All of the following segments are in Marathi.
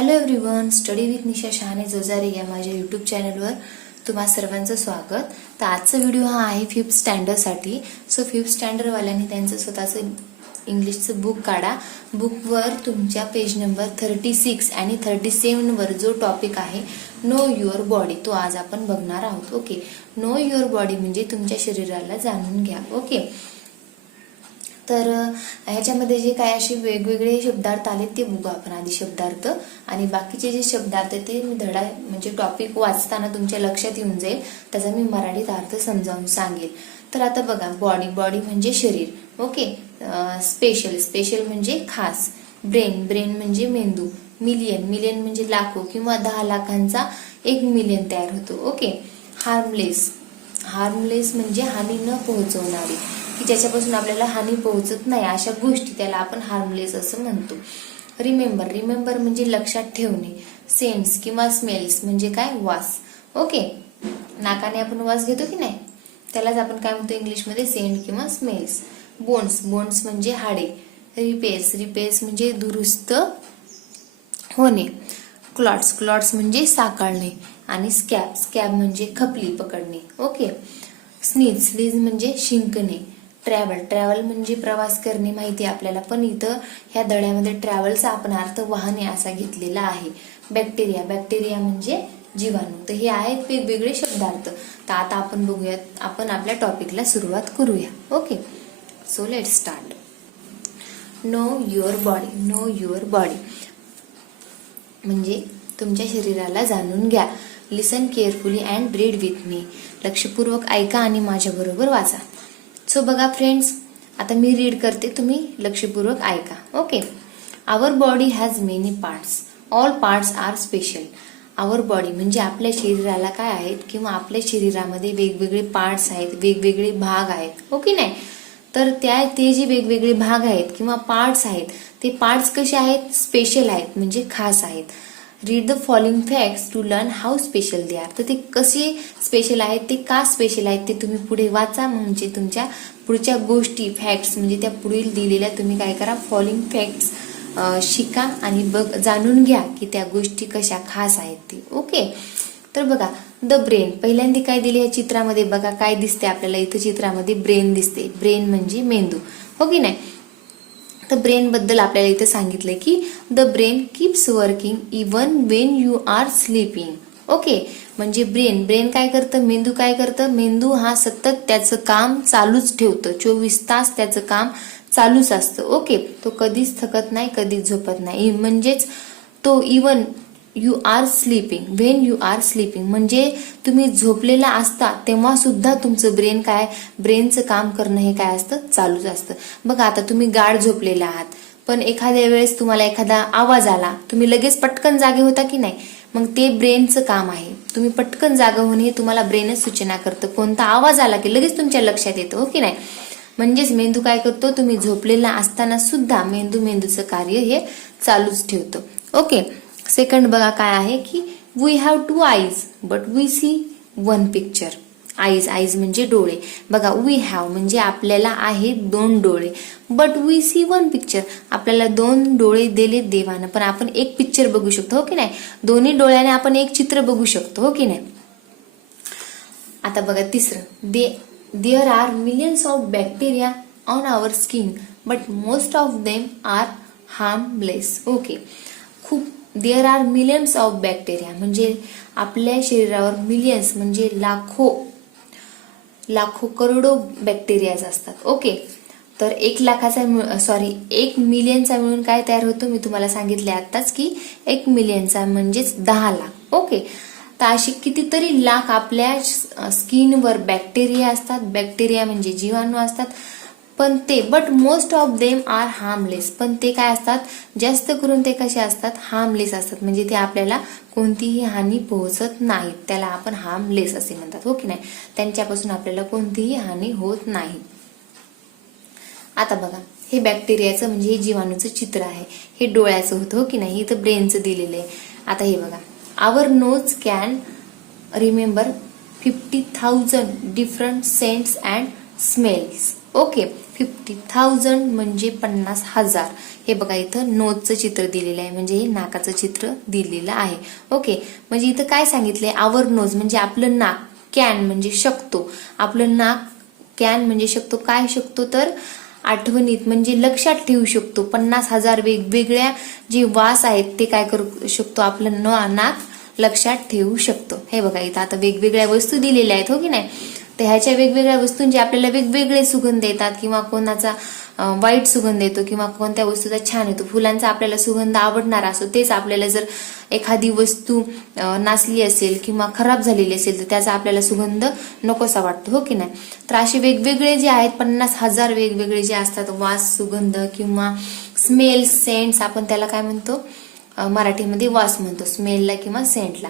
हॅलो एव्हरीवन, स्टडी विथ निशा शहाणे जोजारे या माझ्या यूट्यूब चॅनलवर तुम्हा सर्वांचं स्वागत. तर आजचा व्हिडिओ हा आहे 5th स्टँडर्डसाठी. सो 5th स्टँडर्डवाल्यांनी त्यांचं स्वतःचं इंग्लिशचं बुक काढा. बुकवर तुमच्या पेज नंबर 36 आणि 37वर जो टॉपिक आहे नो युअर बॉडी, तो आज आपण बघणार आहोत. ओके, नो युअर बॉडी म्हणजे तुमच्या शरीराला जाणून घ्या. ओके, तर ह्याच्यामध्ये जे काय असे वेगवेगळे शब्दार्थ आले ते बघू आपण आधी शब्दार्थ, आणि बाकीचे जे शब्दार्थ ते मी धडा म्हणजे टॉपिक वाचताना तुमच्या लक्षात येऊन जाईल, त्याचा मी मराठीत अर्थ समजावून सांगेल. तर आता बघा, बॉडी, बॉडी म्हणजे शरीर. ओके, स्पेशल, स्पेशल म्हणजे खास. ब्रेन, ब्रेन म्हणजे मेंदू. मिलियन, मिलियन म्हणजे लाखो किंवा 10 लाखांचा 1 मिलियन तयार होतो. ओके, हार्मलेस, हार्मलेस म्हणजे हानी न पोहोचवणारी, की ज्याच्यापासून आपल्याला हानी पोहोचत नाही अशा गोष्टी, त्याला आपण हार्मलेस असं म्हणतो. रिमेंबर, रिमेंबर म्हणजे लक्षात ठेवणे. सेंट्स किंवा स्मेल्स म्हणजे काय, वास. ओके, नाकाने आपण वास घेतो की नाही, त्यालाच आपण काय म्हणतो इंग्लिशमध्ये, सेंट किंवा स्मेल्स. बोन्स, बोन्स म्हणजे हाडे. रिपेर्स, रिपेर्स म्हणजे दुरुस्त होणे. क्लॉट्स, क्लॉट्स म्हणजे साकाळणे. आणि स्कॅब, स्कॅब म्हणजे खपली पकडणे. ओके, स्नीज, स्नीज म्हणजे शिंकणे. ट्रॅव्हल, ट्रॅव्हल म्हणजे प्रवास करणे माहिती आहे आपल्याला, पण इथं ह्या धड्यामध्ये ट्रॅव्हलचा आपण अर्थ वाहने असा घेतलेला आहे. बॅक्टेरिया, बॅक्टेरिया म्हणजे जीवाणू. तर हे आहेत वेगवेगळे शब्दार्थ. तर आता आपण बघूयात, आपण आपल्या टॉपिकला सुरुवात करूया. Okay, so let start. Know your body, know your body म्हणजे तुमच्या शरीराला जाणून घ्या. Listen carefully and read with me. लक्षपूर्वक ऐका आणि माझ्याबरोबर वाचा. सो बघा फ्रेंड्स, आता मी रीड करते, तुम्ही लक्षपूर्वक ऐका. Okay, our body has many parts, all parts are special. Our body म्हणजे आपल्या शरीराला काय आहेत, किंवा आपल्या शरीरामध्ये वेगवेगळे पार्ट्स आहेत, वेगवेगळे भाग आहेत. ओके नाही, तर ते जे वेगवेगळे भाग आहेत किंवा पार्ट्स आहेत, ते पार्ट्स कसे आहेत, स्पेशल आहेत म्हणजे खास आहेत. Read the following facts to learn how special they are. तर ते कसे स्पेशल आहेत, ते का स्पेशल आहेत ते तुम्ही पुढे वाचा. म्हणजे तुमच्या पुढच्या गोष्टी, फॅक्ट्स म्हणजे त्या पुढील दिलेल्या तुम्ही काय करा, फॉलोइंग फॅक्ट्स शिका आणि जाणून घ्या की त्या गोष्टी कशा खास आहेत ते. ओके, तर बघा, द ब्रेन, पहिल्यांदा काय दिले या चित्रामध्ये, बघा काय दिसते आपल्याला इथं चित्रामध्ये, ब्रेन दिसते. ब्रेन म्हणजे मेंदू, हो की नाही. तर ब्रेन बद्दल आपल्याला इथे सांगितलंय की the brain keeps working even when you are sleeping. Okay, म्हणजे ब्रेन, ब्रेन काय करतं, मेंदू काय करतं, मेंदू हा सतत त्याचं काम चालूच ठेवतं. 24 तास त्याचं काम चालूच असतं. ओके, तो कधीच थकत नाही, कधीच झोपत नाही. म्हणजेच तो even you are sleeping, when you are sleeping म्हणजे तुम्ही झोपलेला असता तेव्हा सुद्धा तुमचं ब्रेन काय, ब्रेनचं काम करणं हे काय असतं, चालूच असतं. बघा, आता तुम्ही गाढ झोपलेला आहात, पण एखाद्या वेळेस तुम्हाला एखादा आवाज आला, तुम्ही लगेच पटकन जागे होता की नाही, मग ते ब्रेनचं काम आहे. तुम्ही पटकन जागा होणे हे तुम्हाला ब्रेनच सूचना करतं. कोणता आवाज आला की लगेच तुमच्या लक्षात येतं, हो की नाही. म्हणजेच मेंदू काय करतो, तुम्ही झोपलेला असताना सुद्धा मेंदूचं कार्य हे चालूच ठेवतं. ओके, सेकंड बघा काय आहे की we have 2 eyes but we see 1 picture. Eyes, eyes म्हणजे डोळे. बघा, वी हॅव म्हणजे आपल्याला आहे 2 डोळे, बट वी सी 1 पिक्चर, आपल्याला 2 डोळे दिले देवानं, पण आपण एक पिक्चर बघू शकतो, हो की नाही. दोन्ही डोळ्याने आपण एक चित्र बघू शकतो, हो की नाही. आता बघा तिसरं, there are millions of bacteria on our skin but most of them are harmless. Okay, खूप, there are millions of bacteria म्हणजे आपल्या शरीरावर मिलियन्स म्हणजे लाखो, लाखो करोडो बॅक्टेरियाज असतात. ओके, तर 1 मिलियनचा मिळून काय तयार होतो, मी तुम्हाला सांगितले आताच की 1 मिलियनचा म्हणजेच 10 लाख. ओके, तर अशी कितीतरी लाख आपल्या स्किनवर बॅक्टेरिया असतात. बॅक्टेरिया म्हणजे जीवाणू असतात, पण ते but most of them are harmless, पण ते काय असतात, जास्त करून ते कसे असतात, हार्मलेस असतात. म्हणजे ते आपल्याला कोणतीही हानी पोहोचत नाहीत, त्याला आपण हार्मलेस असे म्हणतात, हो की नाही. त्यांच्यापासून आपल्याला कोणतीही हानी होत नाही. आता बघा, हे बॅक्टेरियाचं म्हणजे हे जीवाणूचं चित्र आहे, हे डोळ्याचं होतं, हो की नाही. इथं ब्रेनचं दिलेलं आहे. आता हे बघा, our nose can remember 50,000 different scents and smells. Okay. 50,000 म्हणजे 50,000. हे बघा इथं नोजचं चित्र दिलेलं आहे, म्हणजे हे नाकाचं चित्र दिलेलं आहे. ओके. म्हणजे इथं काय सांगितलंय, आवर नोज म्हणजे आपलं नाक, कॅन म्हणजे शकतो, आपलं नाक कॅन म्हणजे शकतो, काय शकतो तर आठवणीत म्हणजे लक्षात ठेवू शकतो. 50,000 वेगवेगळ्या जे वास आहेत ते काय करू शकतो, आपलं नाक लक्षात ठेवू शकतो. हे बघा इथं आता वेगवेगळ्या वस्तू दिलेल्या आहेत, हो की नाही. तर ह्याच्या वेगवेगळ्या वस्तूंचे आपल्याला वेगवेगळे सुगंध येतात, किंवा कोणाचा वाईट सुगंध येतो, किंवा कोणत्या वस्तूचा छान येतो. फुलांचा आपल्याला सुगंध आवडणारा असतो, तेच आपल्याला जर एखादी वस्तू नासली असेल किंवा खराब झालेली असेल तर त्याचा आपल्याला सुगंध नकोसा वाटतो, हो की नाही. तर असे वेगवेगळे जे आहेत 50,000 वेगवेगळे जे असतात वास, सुगंध किंवा स्मेल, सेंट्स, आपण त्याला काय म्हणतो मराठीमध्ये वास म्हणतो, स्मेलला किंवा सेंटला.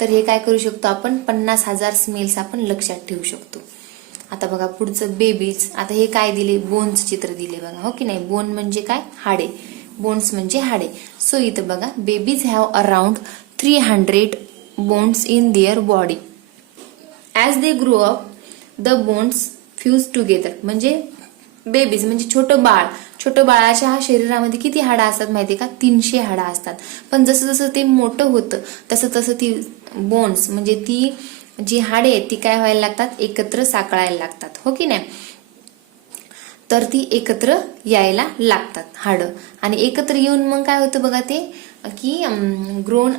तर हे काय करू शकतो आपण, 50,000 स्मेल्स आपण लक्षात ठेवू शकतो. आता बघा पुढचं बेबीज. आता हे काय दिले, बोन्स चित्र दिले बघा, हो की नाही. बोन म्हणजे काय, हाडे, बोन्स म्हणजे हाडे. सो इथं बघा, babies have around 300 bones in their body. As they grow up the bones fuse together. म्हणजे बेबीज म्हणजे छोटं बाळ, छोटं बाळाच्या शरीरामध्ये किती हाडं असतात माहितीये का, 300 हाडं असतात. पण जसं जसं ते मोठं होतं तसं तसं ती बोन्स म्हणजे ती जी हाडे आहेत ती काय व्हायला लागतात, एकत्र साकळायला लागतात, हो की नाही. तर ती एकत्र यायला लागतात हाडं, आणि एकत्र येऊन मग काय होतं बघा ते की grown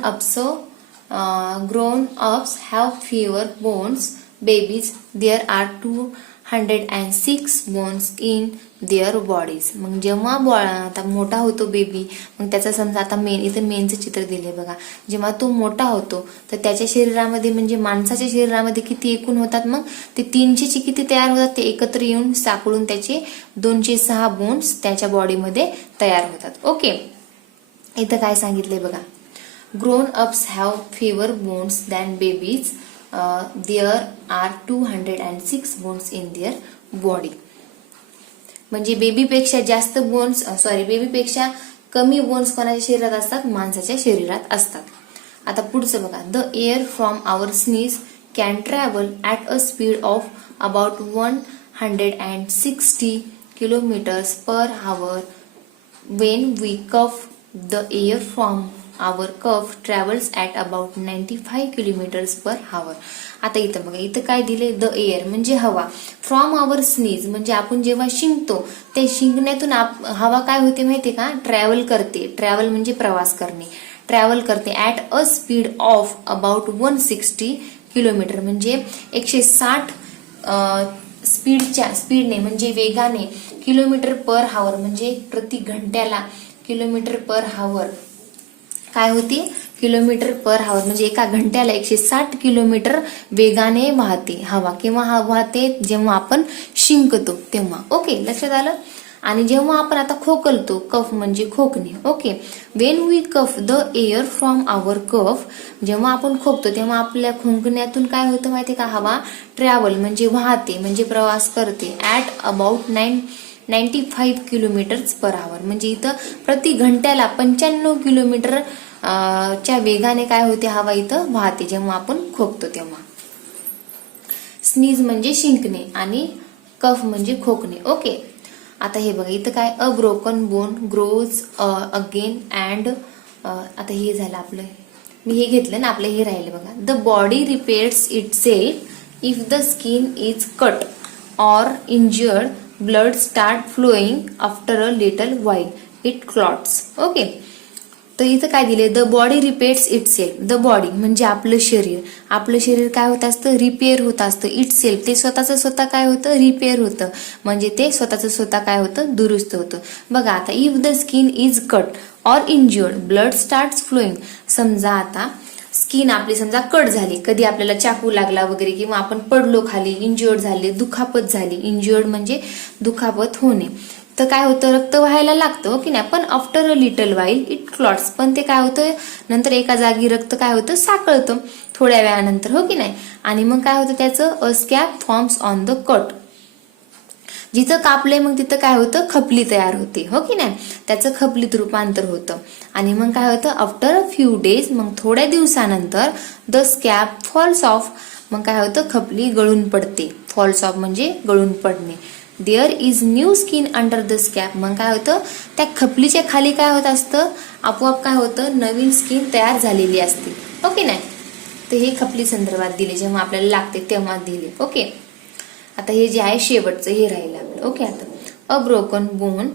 ups have fewer bones babies there are 206 bones in their bodies. मग जेव्हा आता मोठा होतो बेबी, मग त्याचा समजा आता इथं मेनचं चित्र दिले बघा. जेव्हा तो मोठा होतो तर त्याच्या शरीरामध्ये म्हणजे माणसाच्या शरीरामध्ये किती एकूण होतात, मग ते 300चे किती तयार होतात, ते एकत्र येऊन साकळून त्याचे 206 बोन्स त्याच्या बॉडीमध्ये तयार होतात. ओके. इथं काय सांगितलंय बघा, grown ups have fewer bones than babies there are 206 bones in their body. म्हणजे बेबीपेक्षा जास्त बोन्स, बेबीपेक्षा कमी बोन्स कोणाच्या शरीरात असतात, माणसाच्या शरीरात असतात. आता पुढचं बघा, the air from our sneeze can travel at a speed of about 160 kilometres per hour when we cough. The air from our cough travels at about 95 kilometres per hour. आता इथं बघा, इथं काय दिले, द एअर म्हणजे हवा, फ्रॉम आवर स्नीज म्हणजे आपण जेव्हा शिंकतो त्या शिंकण्यातून हवा काय होते माहितीये का, ट्रॅव्हल करते. ट्रॅव्हल म्हणजे प्रवास करणे, ट्रॅव्हल करते at a speed of about 160 kilometre म्हणजे 160 स्पीडने म्हणजे वेगाने, किलोमीटर पर हावर म्हणजे प्रति घंट्याला, किलोमीटर पर हावर काय होती, किलोमीटर पर हावर म्हणजे एका घंट्याला 160 किलोमीटर वेगाने वाहते हवा. किंवा वाहते जेव्हा आपण शिंकतो तेव्हा. ओके, लक्षात आलं. आणि जेव्हा आपण आता खोकलतो, कफ म्हणजे खोकणे. Okay, when we cough the air from our cough, जेव्हा आपण खोकतो तेव्हा आपल्या खोकण्यातून काय होतं माहितीये का, हवा ट्रॅव्हल म्हणजे वाहते म्हणजे प्रवास करते ॲट अबाउट 95 किलोमीटर्स पर आवर म्हणजे इथं प्रति घंट्याला 95 किलोमीटर च्या वेगाने काय होते, हवा इथं वाहते जेव्हा आपण खोकतो तेव्हा. स्नीज म्हणजे शिंकणे आणि कफ म्हणजे खोकणे. ओके. आता हे बघा, इथं काय, a broken bone grows again and, आता हे झालं आपलं, मी हे घेतलं ना, आपलं हे राहिलं बघा. The body repairs itself if the skin is cut or injured, blood start flowing after a little while, it clots. Okay. तर इथं काय दिले, the body repairs itself. The body म्हणजे आपलं शरीर, आपलं शरीर काय होत असतं, रिपेअर होत असतं. इटसेल्फ ते स्वतः काय होतं, रिपेअर होतं म्हणजे ते स्वतः काय होतं, दुरुस्त होतं. बघा आता, if the skin is cut or injured, blood starts flowing. समजा आता स्किन आपली समजा कट झाली, कधी आपल्याला चाकू लागला वगैरे, किंवा आपण पडलो खाली, इंज्युअर्ड झाले, दुखापत झाली. इंज्युअर्ड म्हणजे दुखापत होणे. तर काय होतं, रक्त व्हायला लागतं, हो की नाही. पण after a little while it clots, पण ते काय होतं, नंतर एका जागी रक्त काय होतं, साकळतं थोड्या वेळानंतर, हो की नाही. आणि मग काय होतं त्याचं, a scab forms on the cut. जिथं कापलंय मग तिथं काय होतं, खपली तयार होते, हो की नाही. त्याचं खपलीत रूपांतर होतं. आणि मग काय होतं, आफ्टर अ फ्यू डेज, मग थोड्या दिवसानंतर द स्कॅब फॉल्स ऑफ, मग काय होतं, खपली गळून पडते. फॉल्स ऑफ म्हणजे गळून पडणे. There is new skin under the scab. मग काय होतं, त्या खपलीच्या खाली काय होत असतं, आपोआप काय होतं, नवीन स्किन तयार झालेली असते. ओके नाही. तर हे खपली संदर्भात दिले, जेव्हा आपल्याला लागते तेव्हा दिले. ओके. आता हे जे आहे शेवटचं हे राहिलं आपलं. ओके. आता a broken bone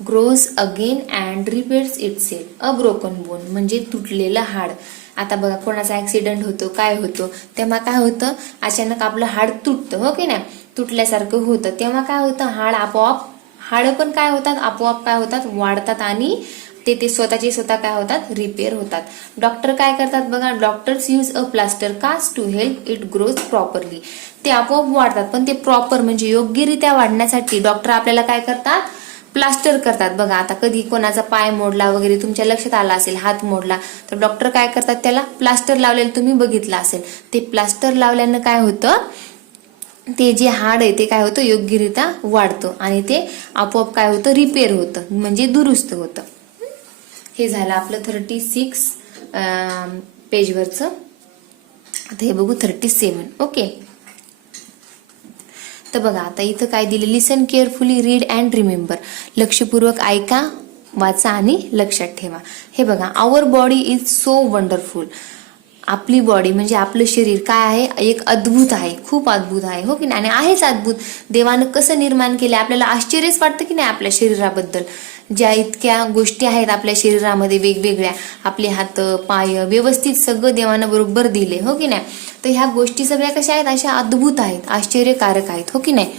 grows again and repairs itself. A broken bone म्हणजे तुटलेलं हाड. आता बघा कोणाचा ऍक्सिडेंट होतो, काय होतो, तेव्हा काय होतं, अचानक आपलं हाड तुटतं. हो की नाही, तुटल्यासारखं होतं. तेव्हा काय होतं, हाड पण काय होतात, आपोआप काय होतात, वाढतात आणि ते स्वतःचे स्वतः काय होतात, रिपेअर होतात. डॉक्टर काय करतात बघा, doctors use a plaster cast to help it grows properly. ते आपोआप वाढतात, पण ते प्रॉपर म्हणजे योग्यरित्या वाढण्यासाठी डॉक्टर आपल्याला काय करतात, प्लास्टर करतात. बघा आता कधी कोणाचा पाय मोडला वगैरे तुमच्या लक्षात आला असेल, हात मोडला, तर डॉक्टर काय करतात, त्याला प्लास्टर लावलेलं तुम्ही बघितलं असेल. ते प्लास्टर लावल्यानं काय होतं, ते जे हाड आहे ते काय होतं, योग्यरित्या वाढतं आणि ते आपोआप काय होतं, रिपेअर होतं, म्हणजे दुरुस्त होतं. हे झालं आपलं 36 पेजवरचं. आता हे बघू 37. ओके. तर बघा आता इथं काय दिले, लिसन केअरफुली, रीड अँड रिमेंबर. लक्षपूर्वक ऐका, वाचा आणि लक्षात ठेवा. हे बघा, आवर बॉडी इज सो वंडरफुल. आपली बॉडी म्हणजे आपलं शरीर काय आहे, एक अद्भुत आहे, खूप अद्भुत आहे. हो की नाही, आणि आहेच अद्भुत. देवानं कसं निर्माण केलं, आपल्याला आश्चर्यच वाटतं की नाही आपल्या शरीराबद्दल. ज्या इतक्या गोष्टी आहेत आपल्या शरीरामध्ये वेगवेगळ्या, आपले हात पाय व्यवस्थित सगळं देवानं बरोबर दिले. हो की नाही. तर ह्या गोष्टी सगळ्या कशा आहेत, अशा अद्भुत आहेत, आश्चर्यकारक आहेत. हो की नाही.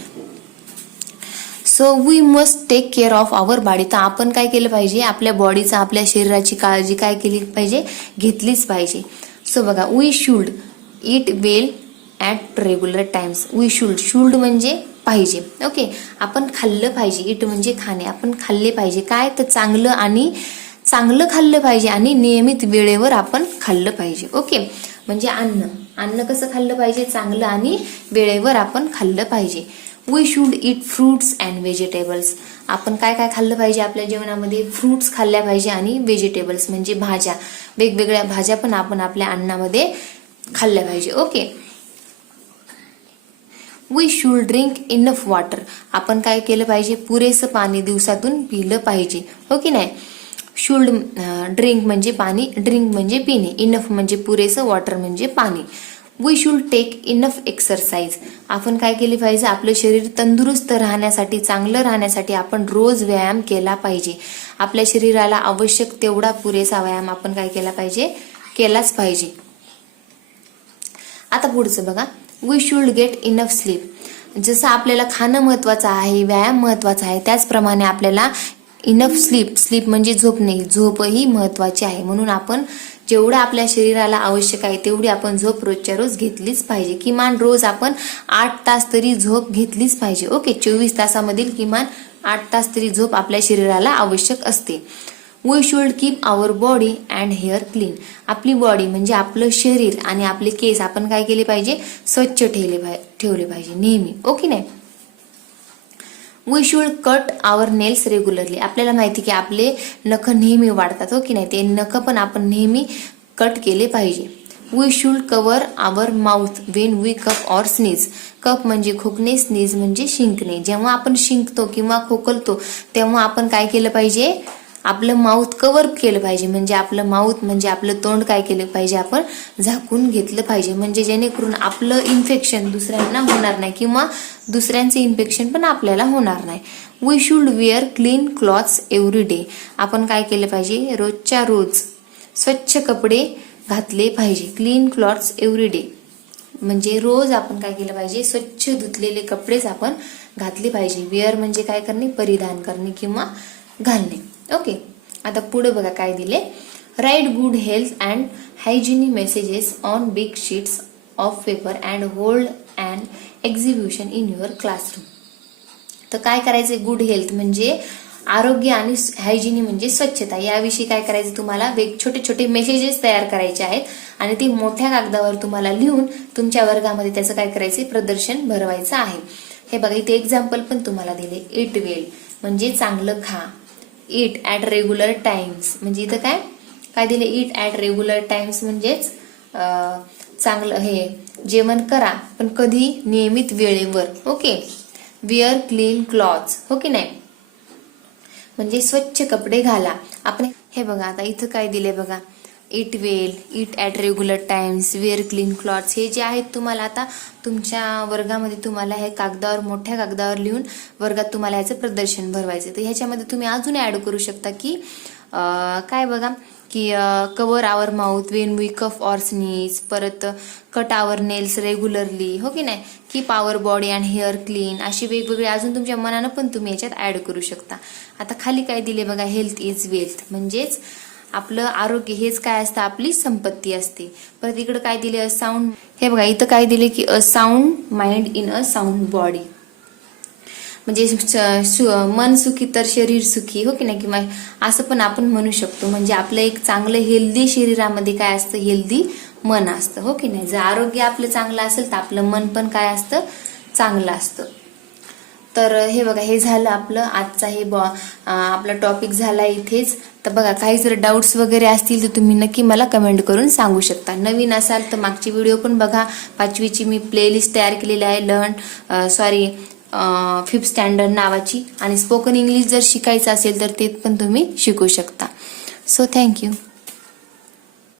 So we must take care of our body. तर आपण काय केलं पाहिजे, आपल्या बॉडीचा, आपल्या शरीराची काळजी काय केली पाहिजे, घेतलीच पाहिजे. सो बघा, we should eat well at regular times. We should म्हणजे पाहिजे. ओके. आपण खाल्लं पाहिजे. इट म्हणजे खाणे. आपण खाल्ले पाहिजे. काय तर चांगलं खाल्लं पाहिजे आणि नियमित वेळेवर आपण खाल्लं पाहिजे. ओके. म्हणजे अन्न कसं खाल्लं पाहिजे, चांगलं आणि वेळेवर आपण खाल्लं पाहिजे. We should eat fruits and vegetables. आपण काय काय खाल्लं पाहिजे आपल्या जेवणामध्ये, फ्रुट्स खाल्ल्या पाहिजे आणि व्हेजिटेबल्स म्हणजे भाज्या, वेगवेगळ्या भाज्या पण आपण आपल्या अन्नामध्ये खाल्ल्या पाहिजे. Okay. We should drink enough water. आपण काय केलं पाहिजे, पुरेसं पाणी दिवसातून पिलं पाहिजे. हो की नाही. शुड ड्रिंक म्हणजे पाणी, ड्रिंक म्हणजे पिणे, इनफ म्हणजे पुरेसं, वॉटर म्हणजे पाणी. We should take enough exercise. आपण काय केले पाहिजे, आपलं शरीर तंदुरुस्त राहण्यासाठी, चांगलं राहण्यासाठी आपण रोज व्यायाम केला पाहिजे. आपल्या शरीराला आवश्यक तेवढा पुरेसा व्यायाम आपण काय केला पाहिजे, केलाच पाहिजे. आता पुढचं बघा, we should get enough sleep. जसं आपल्याला खाणं महत्वाचं आहे, व्यायाम महत्वाचा आहे, त्याचप्रमाणे आपल्याला इनफ स्लीप म्हणजे झोपही महत्वाची आहे. म्हणून आपण जेवढं आपल्या शरीराला आवश्यक आहे तेवढी आपण झोप रोजच्या रोज घेतलीच पाहिजे. किमान रोज आपण 8 तास तरी झोप घेतलीच पाहिजे. ओके. 24 तासामधील किमान 8 तास तरी झोप आपल्या शरीराला आवश्यक असते. We should keep our body and hair clean. आपली बॉडी म्हणजे आपलं शरीर आणि आपले केस आपण काय केले पाहिजे, स्वच्छ ठेवले पाहिजे नेहमी. ओके नाही. We should cut our nails regularly. आपल्याला माहिती की आपले नख नेहमी वाढतात. हो की नाही. ते नख पण आपण नेहमी कट केले पाहिजे. We should cover our mouth when we cough or sneeze. Cough म्हणजे खोकणे, स्नीज म्हणजे शिंकणे. जेव्हा आपण शिंकतो किंवा खोकलतो तेव्हा आपण काय केलं पाहिजे, आपलं माउथ कव्हर केलं पाहिजे. म्हणजे आपलं माउथ म्हणजे आपलं तोंड काय केलं पाहिजे, आपण झाकून घेतलं पाहिजे. म्हणजे जेणेकरून आपलं इन्फेक्शन दुसऱ्यांना होणार नाही किंवा दुसऱ्यांचे इन्फेक्शन पण आपल्याला होणार नाही. We should wear clean clothes every day. आपण काय केलं पाहिजे, रोजच्या रोज स्वच्छ कपडे घातले पाहिजे. क्लीन क्लॉथ्स एव्हरी डे म्हणजे रोज आपण काय केलं पाहिजे, स्वच्छ धुतलेले कपडेच आपण घातले पाहिजे. वेअर म्हणजे काय करणे, परिधान करणे किंवा घालणे. ओके. आता पुढे बघा काय दिले, write good health and hygienic messages on big sheets of paper and hold and exhibition in your classroom. तर काय करायचे, गुड हेल्थ म्हणजे आरोग्य आणि हायजिनिक म्हणजे स्वच्छता, याविषयी काय करायचं, तुम्हाला छोटे छोटे मेसेजेस तयार करायचे आहेत आणि ते मोठ्या कागदावर तुम्हाला लिहून तुमच्या वर्गामध्ये त्याचं काय करायचे, प्रदर्शन भरवायचं आहे. हे बघा इथे एक्झाम्पल पण तुम्हाला दिले. इट वेल म्हणजे चांगलं खा. ईट ॲट रेग्युलर टाइम्स म्हणजे इथं काय काय दिले, ईट ॲट रेग्युलर टाइम्स म्हणजेच चांगलं हे जेवण करा पण कधी, नियमित वेळेवर. ओके. वेअर क्लीन क्लॉथ्स, हो की नाही, म्हणजे स्वच्छ कपडे घाला. आपण हे बघा आता इथं काय दिले बघा, eat well, eat at regular times, wear clean clothes, हे जे आहेत तुम्हाला आता तुमच्या वर्गामध्ये तुम्हाला हे कागदावर, मोठ्या कागदावर लिहून वर्गात तुम्हाला ह्याचं प्रदर्शन भरवायचं. तर ह्याच्यामध्ये तुम्ही अजून ॲड करू शकता की काय बघा की cover our mouth when we cough or sneeze, परत कट आवर नेल्स रेग्युलरली, हो की नाही, keep our body and hair clean, अशी वेगवेगळे अजून तुमच्या मनानं पण तुम्ही याच्यात ॲड करू शकता. आता खाली काय दिले बघा, हेल्थ इज वेल्थ, म्हणजेच आपलं आरोग्य हेच काय असतं, आपली संपत्ती असते. परत इकडे काय दिले, अ साऊंड, हे बघा इथं काय दिले की a sound mind in a sound body, म्हणजे मन सुखी तर शरीर सुखी, हो की नाही, किंवा असं पण आपण म्हणू शकतो. म्हणजे आपलं एक चांगलं हेल्दी शरीरामध्ये काय असतं, हेल्दी मन असतं, हो की नाही. जर आरोग्य आपलं चांगलं असेल तर आपलं मन पण काय असतं, चांगलं असतं. तर हे बघा, हे झालं आपलं आजचा हे आपला टॉपिक झाला इथेच. तर बघा, काही जर डाऊट्स वगैरे असतील तर तुम्ही नक्की मला कमेंट करून सांगू शकता. नवीन असाल तर मागची व्हिडिओ पण बघा, 5वीची मी प्लेलिस्ट तयार केलेली आहे, 5th स्टँडर्ड नावाची, आणि स्पोकन इंग्लिश जर शिकायचं असेल तर ते पण तुम्ही शिकू शकता. So thank you.